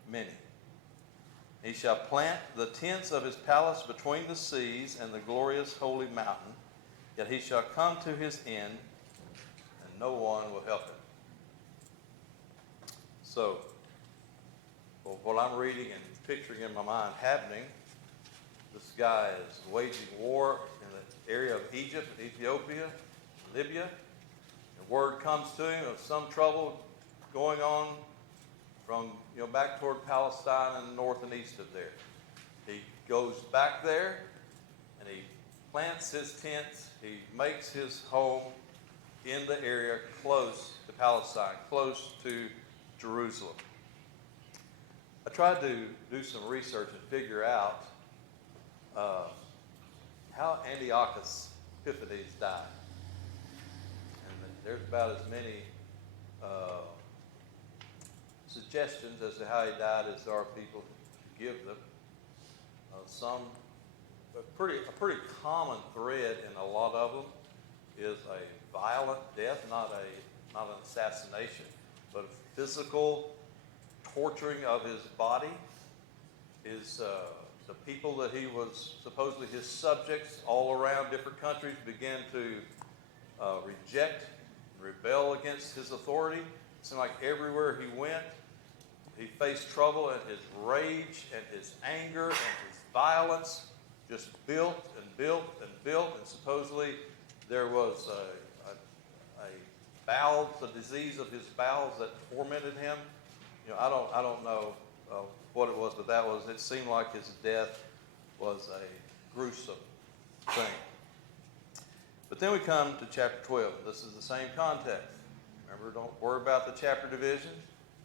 many. He shall plant the tents of his palace between the seas and the glorious holy mountain. Yet he shall come to his end, and no one will help him. So, what I'm reading and picturing in my mind happening, this guy is waging war in the area of Egypt, Ethiopia, Libya. And word comes to him of some trouble going on from back toward Palestine and the north and east of there. He goes back there and he plants his tents. He makes his home in the area close to Palestine, close to Jerusalem. I tried to do some research and figure out how Antiochus Epiphanes died. And there's about as many suggestions as to how he died as there are people to give them. A pretty common thread in a lot of them is a violent death, not an assassination, but a physical torturing of his body. The people that he was supposedly his subjects all around different countries began to reject and rebel against his authority. It seemed like everywhere he went, he faced trouble, and his rage and his anger and his violence just built and built and built. And supposedly there was a disease of his bowels that tormented him. I don't know what it was, but it seemed like his death was a gruesome thing. But then we come to chapter 12. This is the same context. Remember, don't worry about the chapter division.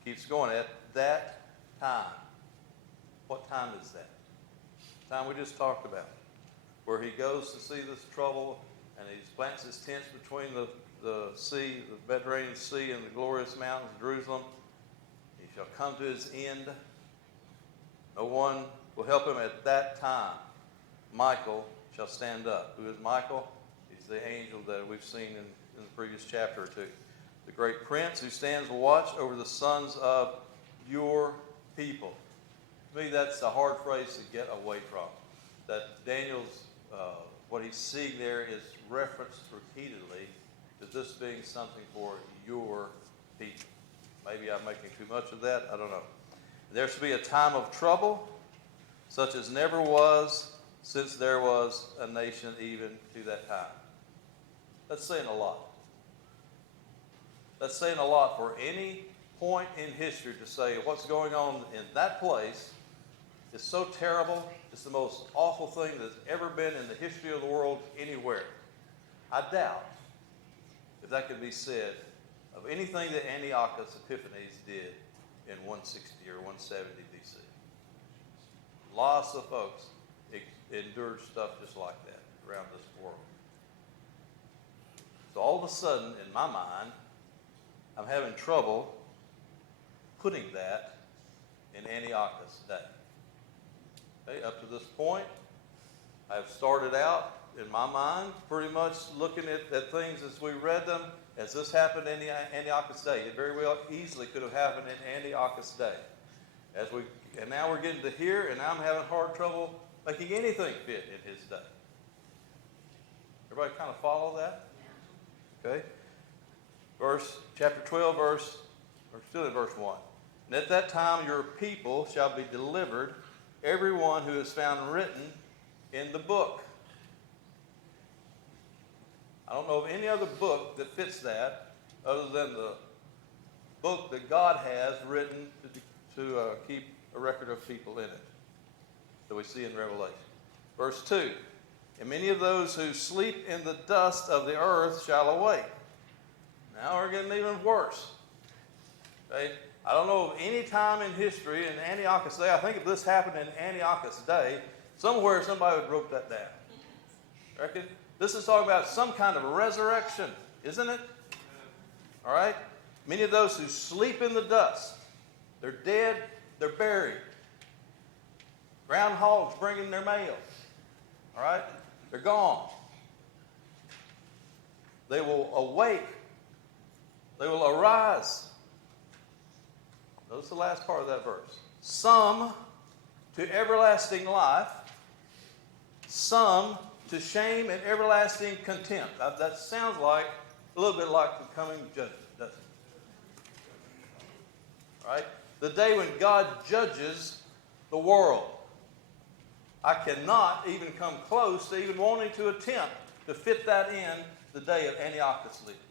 Keeps going. At that time. What time is that? The time we just talked about. Where he goes to see this trouble, and he plants his tents between the sea, the Mediterranean Sea, and the glorious mountains of Jerusalem. He shall come to his end. No one will help him at that time. Michael shall stand up. Who is Michael? He's the angel that we've seen in the previous chapter or two. The great prince who stands watch over the sons of your people. To me, that's a hard phrase to get away from. That Daniel's, what he's seeing there is referenced repeatedly to this being something for your people. Maybe I'm making too much of that. I don't know. There shall be a time of trouble, such as never was since there was a nation even to that time. That's saying a lot. That's saying a lot for any point in history to say what's going on in that place is so terrible. It's the most awful thing that's ever been in the history of the world anywhere. I doubt if that could be said of anything that Antiochus Epiphanes did in 160 or 170 BC. Lots of folks endured stuff just like that around this world. So all of a sudden, in my mind, I'm having trouble putting that in Antiochus' day. Okay, up to this point, I've started out in my mind pretty much looking at things as we read them, as this happened in Antiochus' day. It very well easily could have happened in Antiochus' day. And now we're getting to here, and I'm having hard trouble making anything fit in his day. Everybody kind of follow that? Okay. Chapter 12, we're still in verse 1. And at that time your people shall be delivered, everyone who is found written in the book. I don't know of any other book that fits that other than the book that God has written to keep a record of people in it that we see in Revelation. Verse 2, and many of those who sleep in the dust of the earth shall awake. Now we're getting even worse. Okay? I don't know of any time in history in Antiochus' day. I think if this happened in Antiochus' day, somewhere somebody would wrote that down. Reckon? This is talking about some kind of resurrection, isn't it? All right? Many of those who sleep in the dust, they're dead, they're buried. Groundhogs bringing their mail. All right? They're gone. They will awake. They will arise. Notice the last part of that verse. Some to everlasting life, some to shame and everlasting contempt. That sounds like a little bit like the coming judgment, doesn't it? All right? The day when God judges the world. I cannot even come close to even wanting to attempt to fit that in the day of Antiochus leaving.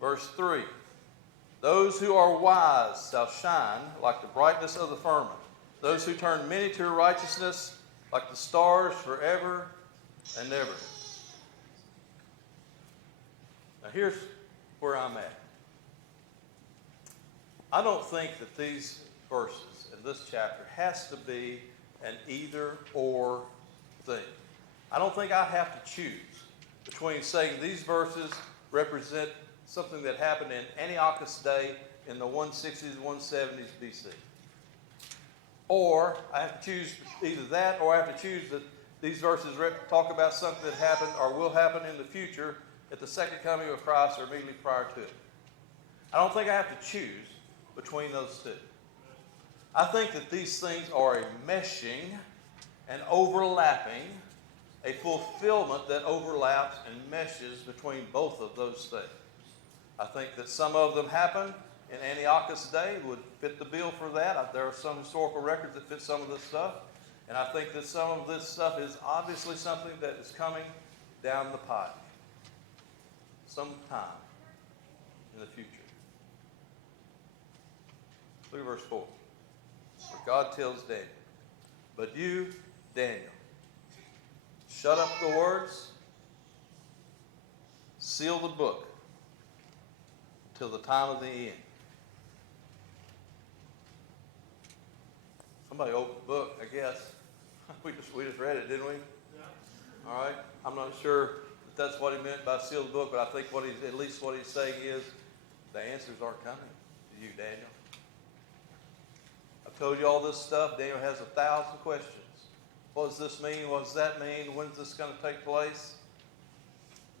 Verse 3. Those who are wise shall shine like the brightness of the firmament. Those who turn many to righteousness like the stars forever and ever. Now here's where I'm at. I don't think that these verses in this chapter has to be an either-or thing. I don't think I have to choose between saying these verses represent something that happened in Antiochus' day in the 160s, 170s BC. Or I have to choose either that, or I have to choose that these verses talk about something that happened or will happen in the future at the second coming of Christ or immediately prior to it. I don't think I have to choose between those two. I think that these things are a meshing and overlapping, a fulfillment that overlaps and meshes between both of those things. I think that some of them happened in Antiochus' day, would fit the bill for that. There are some historical records that fit some of this stuff. And I think that some of this stuff is obviously something that is coming down the pipe sometime in the future. Look at verse 4. Where God tells Daniel, but you, Daniel, shut up the words, seal the book till the time of the end. Somebody opened the book, I guess. We just read it, didn't we? Yeah. All right. I'm not sure if that's what he meant by seal the book, but I think at least what he's saying is the answers aren't coming to you, Daniel. I've told you all this stuff. Daniel has 1,000 questions. What does this mean? What does that mean? When's this going to take place?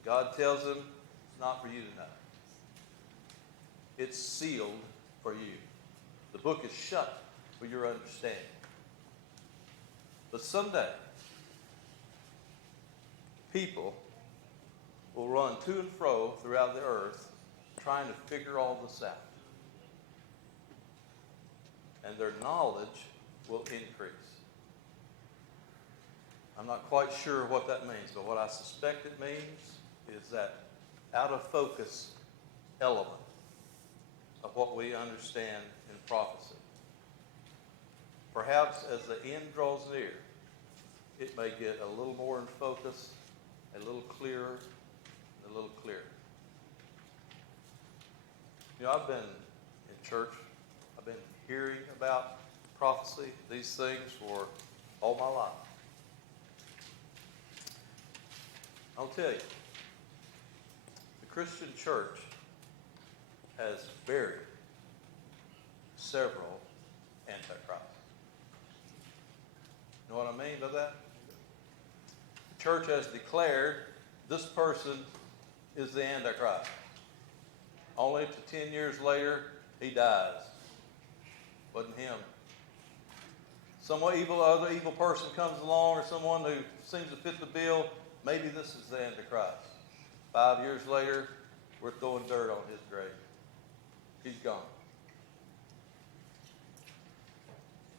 God tells him it's not for you to know. It's sealed for you. The book is shut for your understanding. But someday, people will run to and fro throughout the earth trying to figure all this out. And their knowledge will increase. I'm not quite sure what that means, but what I suspect it means is that out of focus element of what we understand in prophecy. Perhaps as the end draws near, it may get a little more in focus, a little clearer, and a little clearer. You know, I've been in church, I've been hearing about prophecy, these things for all my life. I'll tell you, the Christian church has buried several antichrists. You know what I mean by that? The church has declared this person is the Antichrist. Only to 10 years later, he dies. Wasn't him. Some other evil person comes along, or someone who seems to fit the bill. Maybe this is the Antichrist. 5 years later, we're throwing dirt on his grave. He's gone.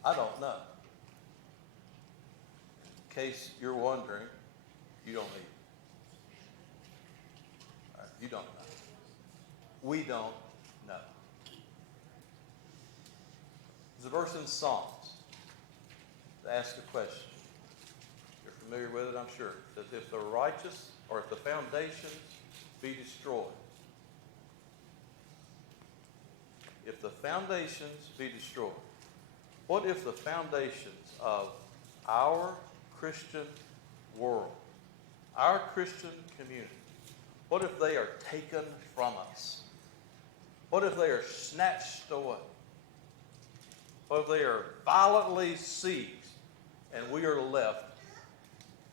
I don't know. In case you're wondering, you don't need. All right, you don't know. We don't know. There's a verse in Psalms that asks a question. You're familiar with it, I'm sure. It says, if the righteous, or if the foundations be destroyed. If the foundations be destroyed. What if the foundations of our Christian world, our Christian community, what if they are taken from us? What if they are snatched away? What if they are violently seized and we are left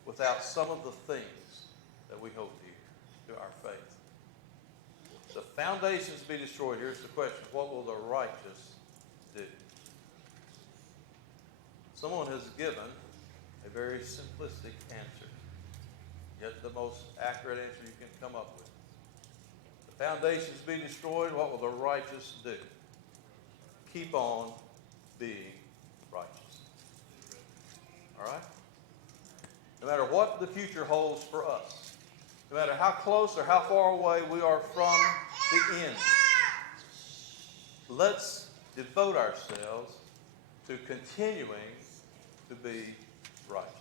without some of the things that we hold dear to our faith? The foundations be destroyed. Here's the question. What will the righteous do? Someone has given a very simplistic answer, yet the most accurate answer you can come up with. The foundations be destroyed. What will the righteous do? Keep on being righteous. All right? No matter what the future holds for us, no matter how close or how far away we are from the end, let's devote ourselves to continuing to be righteous,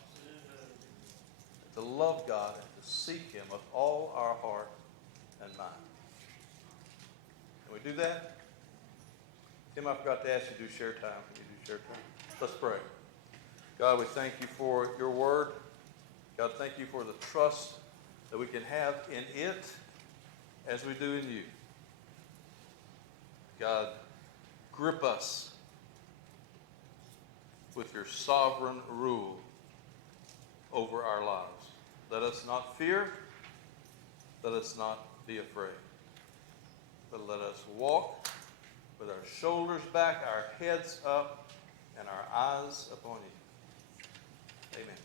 to love God and to seek Him with all our heart and mind. Can we do that? Tim, I forgot to ask you to do share time. Can you do share time? Let's pray. God, we thank you for your word. God, thank you for the trust that we can have in it as we do in you. God, grip us with your sovereign rule over our lives. Let us not fear. Let us not be afraid. But let us walk with our shoulders back, our heads up, and our eyes upon you. Amen.